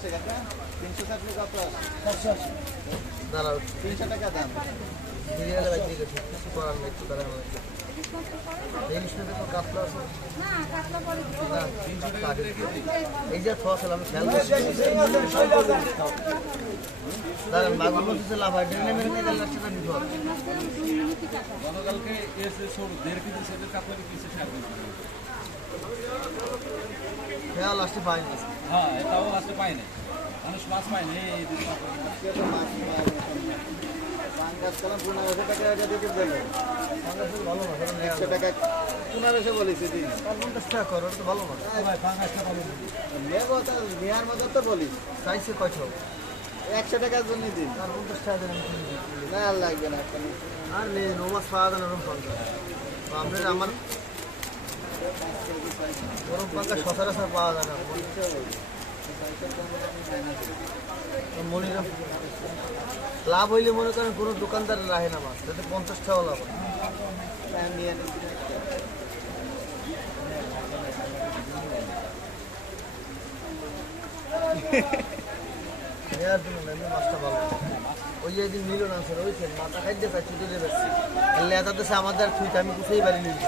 আছে কাকা 300 চাটনি কত আছে? 480 দাঁড়াও 300 টাকা দাম দিয়ে গেলে বাইক দিকে কিছু করার নেই একটু দাঁড়ানো এই বিষয়টা তো কাতলা আছে না 300 টাকা এই যে ফসল আমি খেয়াল করছি দাঁড়ান মাগুর মধ্যে লাভ হয় ডেনে মেরে নিয়ে গেলে সেটা নিতে হবে গতকালকে এসে সব 1.5 কেজি সেটের কাতলা কিনছে 4.5 খেয়াল আসতে পাইনি হ্যাঁ এটাও আসতে পাই নাই মানুষ মাছ পায় না এই দিন কেটো মাছ পাঙ্গাস কলম 1500 টাকা এটা দিতে দেবে ভালো না 100 টাকা 1500 বলেছি দিন 50 টাকা করো ওটা তো ভালো না ভাই 5 টাকা বলে নেবো তো নেওয়ার মতো তো বলিস চাইছে কয়শো 100 টাকার জন্য দিন আর 50 টাকা দেন না আর লাগবে না এখন আর নেই নমাজ পাওয়া যায় ওরকম পঞ্চাশ আপনার আমার ওরকম পঞ্চাশ সচরাচর পাওয়া যায় না মনিরা লাভ হইলে মনে করেন কোনো দোকানদার রাখে না মাছ যাতে 50 টাকাও লাভ হয় নিয়ে নেওয়ার জন্য না এমনি মাছটা ভালো ওই যে একদিন মিলন আছে ওই মাথা খাইতে চাই ছুটে দেবে লেতা দেশে আমাদের ঠিক আমি কোথায় বাড়ি নিয়ে